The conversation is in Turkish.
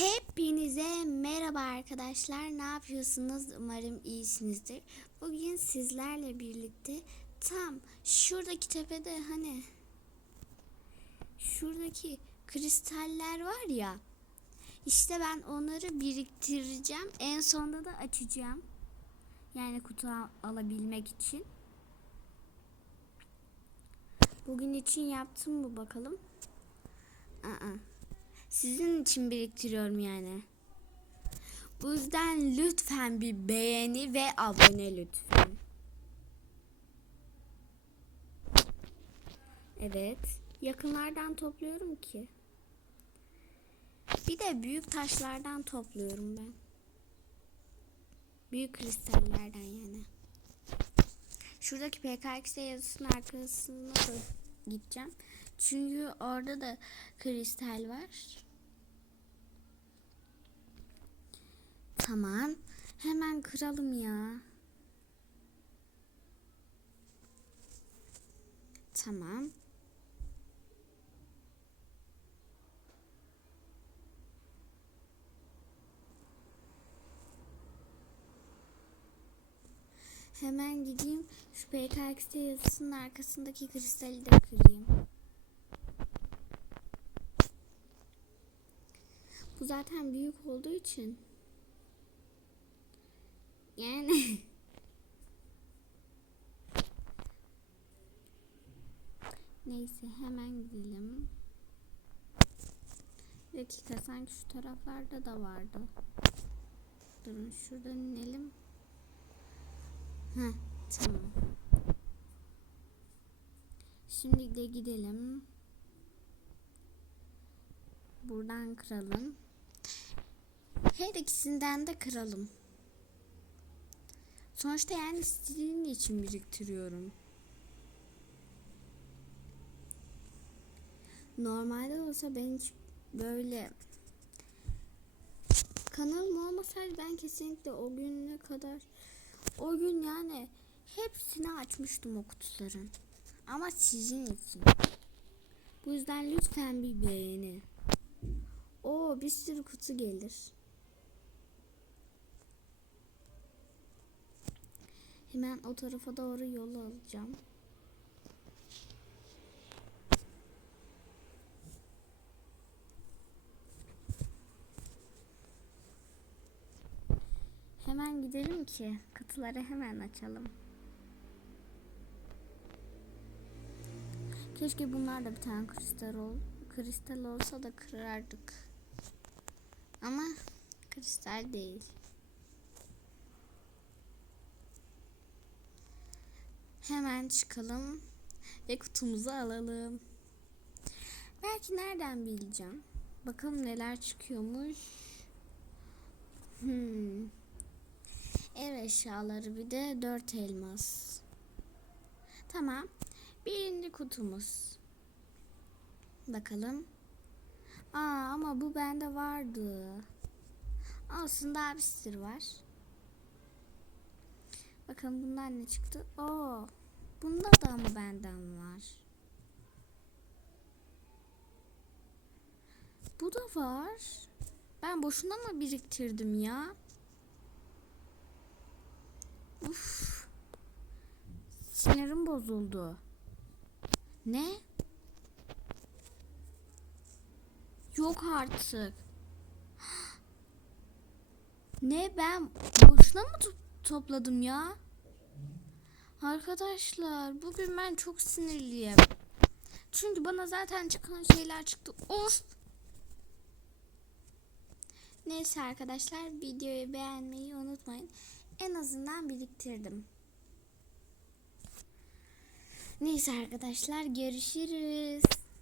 Hepinize merhaba arkadaşlar. Ne yapıyorsunuz? Umarım iyisinizdir. Bugün sizlerle birlikte tam şuradaki tepede hani şuradaki kristaller var ya. İşte ben onları biriktireceğim. En sonunda da açacağım. Yani kutu al- alabilmek için. Bugün için yaptım bu bakalım. Aa. Sizin için biriktiriyorum yani. Bu yüzden lütfen bir beğeni ve abone lütfen. Evet. Yakınlardan topluyorum ki. Bir de büyük taşlardan topluyorum ben. Büyük kristallerden yani. Şuradaki PKX yazısının arkasına da gideceğim. Çünkü orada da kristal var. Tamam. Hemen kıralım ya. Tamam. Hemen gideyim şu PKX yazısının arkasındaki kristali de kırayım. Bu zaten büyük olduğu için. Yani. Neyse hemen gidelim. Bir dakika sanki şu taraflarda da vardı. Durun şuradan inelim. Heh tamam. Şimdi de gidelim. Buradan kıralım. Her ikisinden de kıralım. Sonuçta yani stilin için biriktiriyorum. Normalde olsa ben hiç böyle kanalım olmasaydı ben kesinlikle o güne kadar o gün yani hepsini açmıştım o kutuların. Ama sizin için. Bu yüzden lütfen bir beğeni. Oo bir sürü kutu gelir. Hemen o tarafa doğru yol alacağım. Hemen gidelim ki kutuları hemen açalım. Keşke bunlar da bir tane kristal ol kristal olsa da kırardık. Ama kristal değil. Hemen çıkalım ve kutumuzu alalım. Belki nereden bileceğim. Bakalım neler çıkıyormuş. Hmm. Ev eşyaları bir de dört elmas. Tamam. Birinci kutumuz. Bakalım. Aa ama bu bende vardı. Aslında bir sır var. Bakın bundan ne çıktı? Oo. Bunda da mı benden var? Bu da var. Ben boşuna mı biriktirdim ya? Uf. Sinirim bozuldu. Ne? Yok artık. Ne ben boşuna mı to- topladım ya? Arkadaşlar bugün ben çok sinirliyim. Çünkü bana zaten çıkan şeyler çıktı. Of. Neyse arkadaşlar videoyu beğenmeyi unutmayın. En azından biriktirdim. Neyse arkadaşlar görüşürüz.